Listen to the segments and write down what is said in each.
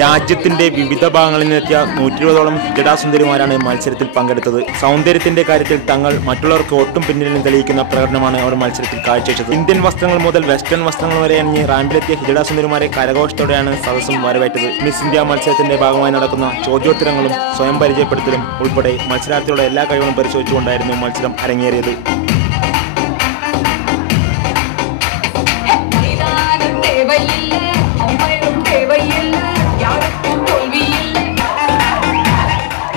രാജ്യത്തിന്റെ വിവിധ ഭാഗങ്ങളിൽ നിന്നെത്തിയ 120ഓളം ഹിജഡ സുന്ദരിമാരാണ് മത്സരത്തിൽ പങ്കെടുത്തത്. സൗന്ദര്യത്തിന്റെ കാര്യത്തിൽ തങ്ങൾ മറ്റുള്ളവർക്ക് ഒട്ടും പിന്നിലെന്ന് തെളിയിക്കുന്ന പ്രകടനമാണ് അവർ മത്സരത്തിൽ കാഴ്ചവെച്ചത്. ഇന്ത്യൻ വസ്ത്രങ്ങൾ മുതൽ വെസ്റ്റേൺ വസ്ത്രങ്ങൾ വരെ അണിഞ്ഞ് റാമ്പിലെത്തിയ ഹിജഡ സുന്ദരിമാരെ കരഘോഷത്തോടെയാണ് സദസ്സും വരവേറ്റത്. മിസ് ഇന്ത്യ മത്സരത്തിന്റെ ഭാഗമായി നടക്കുന്ന ചോദ്യോത്തരങ്ങളും സ്വയം പരിചയപ്പെടുത്തലും ഉൾപ്പെടെ മത്സരാർത്ഥികളുടെ എല്ലാ കഴിവുകളും പരിശോധിച്ചുകൊണ്ടായിരുന്നു മത്സരം അരങ്ങേറിയത്.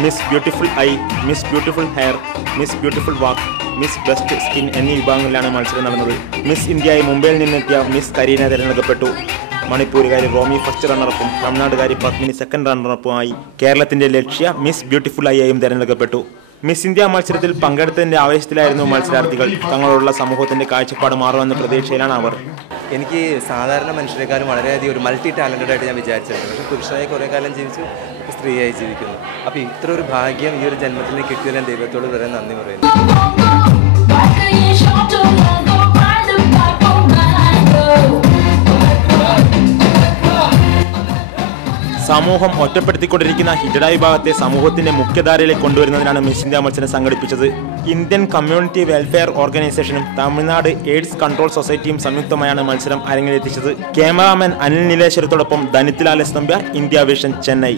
Miss beautiful I, miss beautiful hair, miss beautiful walk, miss best skin എന്നീ വിഭാഗങ്ങളിലാണ് മത്സരം നടന്നത്. മിസ് ഇന്ത്യയായി മുംബൈയിൽ നിന്നെത്തിയ മിസ് കരീന തിരഞ്ഞെടുക്കപ്പെട്ടു. മണിപ്പൂരുകാരി റോമി ഫസ്റ്റ് റണ്ണറപ്പും തമിഴ്നാടുകാരി പത്മിനി സെക്കൻഡ് റണ്ണറപ്പുമായി കേരളത്തിന്റെ ലക്ഷ്യ മിസ് ബ്യൂട്ടിഫുൾ ഐ ആയും തിരഞ്ഞെടുക്കപ്പെട്ടു. മിസ് ഇന്ത്യ മത്സരത്തിൽ പങ്കെടുത്തതിന്റെ ആവേശത്തിലായിരുന്നു മത്സരാർത്ഥികൾ. തങ്ങളോടുള്ള സമൂഹത്തിന്റെ കാഴ്ചപ്പാട് മാറുമെന്ന പ്രതീക്ഷയിലാണ് അവർ. എനിക്ക് സാധാരണ മനുഷ്യരെക്കാളും വളരെയധികം ഒരു മൾട്ടി ടാലൻറ്റഡ് ആയിട്ട് ഞാൻ വിചാരിച്ചിട്ടുണ്ട്. പക്ഷേ പുരുഷനായി കുറേ കാലം ജീവിച്ചു, സ്ത്രീയായി ജീവിക്കുന്നു. അപ്പോൾ ഇത്ര ഒരു ഭാഗ്യം ഈ ഒരു ജന്മത്തിൽ കിട്ടിയതിൽ ഞാൻ ദൈവത്തോട് വളരെ നന്ദി പറയുന്നു. സമൂഹം ഒറ്റപ്പെടുത്തിക്കൊണ്ടിരിക്കുന്ന ഹിജഡ വിഭാഗത്തെ സമൂഹത്തിന്റെ മുഖ്യധാരയിലേക്ക് കൊണ്ടുവരുന്നതിനാണ് മിസ് ഇന്ത്യ മത്സരം സംഘടിപ്പിച്ചത്. ഇന്ത്യൻ കമ്മ്യൂണിറ്റി വെൽഫെയർ ഓർഗനൈസേഷനും തമിഴ്നാട് എയ്ഡ്സ് കൺട്രോൾ സൊസൈറ്റിയും സംയുക്തമായാണ് മത്സരം അരങ്ങിലെത്തിച്ചത്. ക്യാമറാമാൻ അനിൽ നീലേശ്വരത്തോടൊപ്പം ധനിത് ലാൽ എസ് നമ്പ്യാർ, ഇന്ത്യ വിഷൻ, ചെന്നൈ.